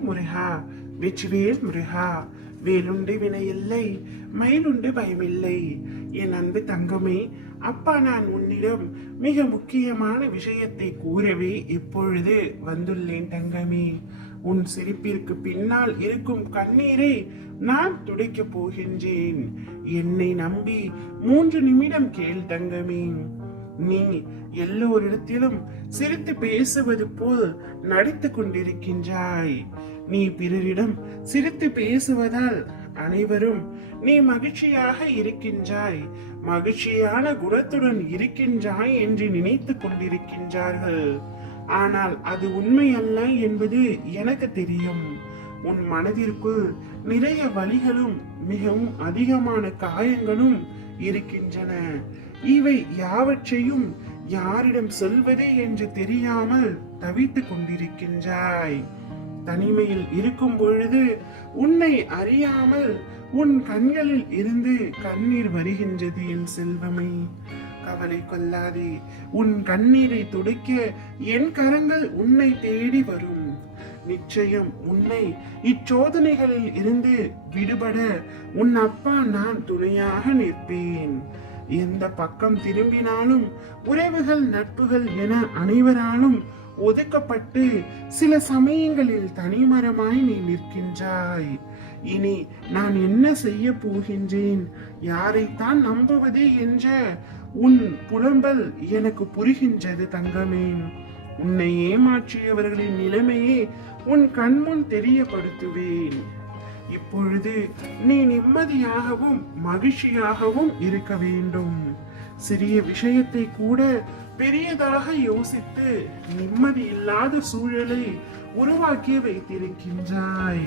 முருகா வெற்றிவேல் முருகா வேலுண்டு வினையில்லை மயிலுண்டு பயமில்லை. என் அன்பு தங்கமே அப்பா நான் உன்னிடம் மிக முக்கியமான விஷயத்தை கூறவே இப்பொழுது வந்துள்ளேன் தங்கமே. உன் சிரிப்பிற்கு பின்னால் இருக்கும் கண்ணீரை நான் துடைக்கப் போகின்றேன். என்னை நம்பி மூன்று நிமிடம் கேள் தங்கமே. நீ எல்லோரிடத்திலும் சிரித்து பேசுவது போல் நடித்து கொண்டிருக்கின்றாய். நீ பிறரிடம் சிரித்து பேசுவதால் அனைவரும் நீ மகிழ்ச்சியாக இருக்கின்றாய். மகிழ்ச்சியான குணத்துடன் இருக்கின்றாய் என்று நினைத்து கொண்டிருக்கின்றார்கள். ஆனால் அது உண்மையல்ல என்பது எனக்கு தெரியும். உன் மனதிற்குள் நிறைய வழிகளும் மிகவும் அதிகமான காயங்களும் இருக்கின்றன. இவை யாவற்றையும் யாரிடம் சொல்வது என்று தெரியாமல் தவித்துக் கொண்டிருக்கின்றாய். தனிமையில் இருக்கும் பொழுது உன்னை அறியாமல் உன் கண்களில் இருந்து கண்ணீர் வருகின்றது என் செல்வமே. கவலை கொள்ளாதே. உன் கண்ணீரை துடைக்க என் கரங்கள் உன்னை தேடி வரும். நிச்சயம் உன்னை இச்சோதனைகளில் இருந்து விடுபட உன் அப்பா நான் துணையாக நிற்பேன். எந்த பக்கம் திரும்பினாலும் உறவுகள் நட்புகள் என அனைவராலும் ஒதுக்கப்பட்டு சில சமயங்களில் தனிமரமாய் நீ நிற்கின்றாய். இனி நான் என்ன செய்ய போகின்றேன்? யாரைத்தான் நம்புவது என்ற உன் புலம்பல் எனக்கு புரிகின்றது தங்கமே. உன்னை ஏமாற்றியவர்களின் நிலைமையை உன் கண்முன் தெரியப்படுத்துவேன். இப்பொழுது நீ நிம்மதியாகவும் மகிழ்ச்சியாகவும் இருக்க வேண்டும். சிறிய விஷயத்தை கூட பெரியதாக யோசித்து நிம்மதி இல்லாத சூழலை உருவாக்கி வைத்திருக்கின்றாய்.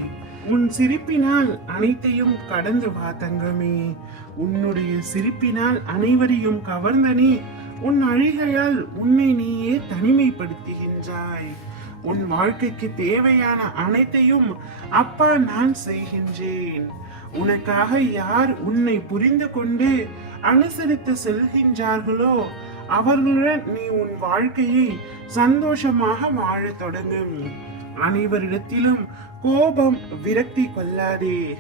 உன் சிரிப்பினால் அனைத்தையும் கடந்து வா தங்கமே. உன்னுடைய சிரிப்பினால் அனைவரையும் கவர்ந்த நீ உன் அழிகையால் உன்னை நீயே தனிமைப்படுத்துகின்றாய். உன் வாழ்க்கைக்கு தேவையான அனைத்தையும் அப்பா நான் செய்கின்றேன். உனக்காக யார் உன்னை புரிந்து கொண்டு அனுசரித்து செல்கின்றார்களோ அவர்களுடன் நீ உன் வாழ்க்கையை சந்தோஷமாக வாழத் தொடங்கும். அனைவரிடத்திலும் கோபம் விரக்தி கொள்ளாதே.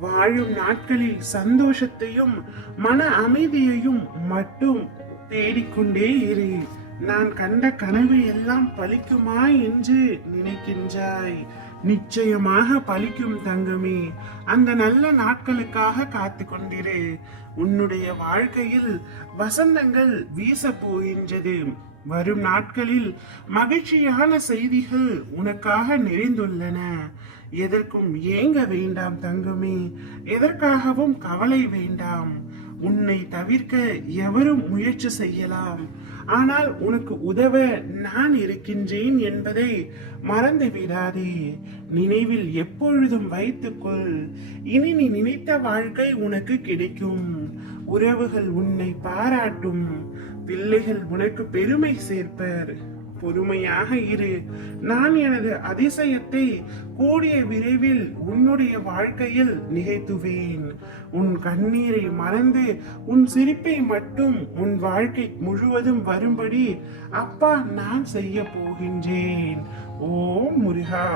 வாழும் நாட்களில் சந்தோஷத்தையும் மன அமைதியையும் மட்டும் தேடிக்கொண்டே இரு. நான் கண்ட கனவு எல்லாம் பலிக்குமா என்று நினைக்கின்றாய். நிச்சயமாக பலிக்கும் தங்கமே அந்த நல்ல நாட்களுக்காக காத்து கொண்டிரு. உன்னுடைய வாழ்க்கையில் வசந்தங்கள் வீச போகின்றது. வரும் நாட்களில் மகிழ்ச்சியான செய்திகள் உனக்காக நிறைந்துள்ளன. எதற்கும் ஏங்க வேண்டாம் தங்கமே எதற்காகவும் கவலை வேண்டாம். உன்னை தவிர்க்க எவரும் முயற்சி செய்யலாம். ஆனால் உனக்கு உதவ நான் இருக்கின்றேன் என்பதை மறந்து விடாதே நினைவில் எப்பொழுதும் வைத்துக்கொள். இனி நீ நினைத்த வாழ்க்கை உனக்கு கிடைக்கும். உறவுகள் உன்னை பாராட்டும். பிள்ளைகள் உனக்கு பெருமை சேர்ப்பர். பொறுமையாக இரு. நான் எனது அதிசயத்தை கூடிய விரைவில் உன்னுடைய வாழ்க்கையில் நிகழ்த்துவேன். உன் கண்ணீரை மறந்து உன் சிரிப்பை மட்டும் உன் வாழ்க்கை முழுவதும் வரும்படி அப்பா நான் செய்ய போகின்றேன். ஓம் முருகா.